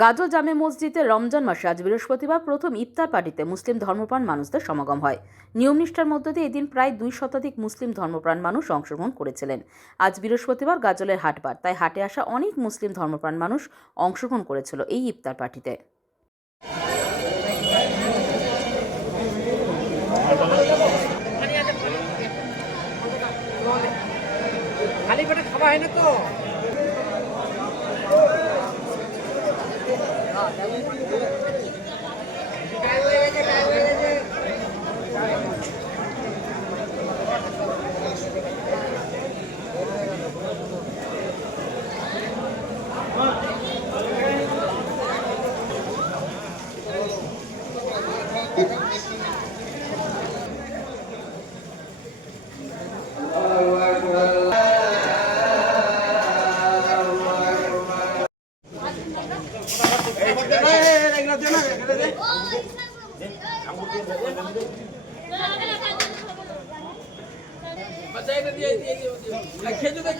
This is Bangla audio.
গাজল জামে মসজিদে রমজান মাসে আজ বৃহস্পতিবার প্রথম ইফতার পার্টিতে মুসলিম ধর্মপ্রাণ মানুষদের সমাগম হয়। নিয়মনিষ্ঠার মধ্য দিয়ে এদিন প্রায় 2 শতাধিক মুসলিম ধর্মপ্রাণ মানুষ অংশগ্রহণ করেছিলেন। আজ বৃহস্পতিবার গাজলের হাটবার, তাই হাটে আসা অনেক মুসলিম ধর্মপ্রাণ মানুষ অংশগ্রহণ করেছিল এই ইফতার পার্টিতে। খালি পেটে খাওয়া হয় না তো। খেজুর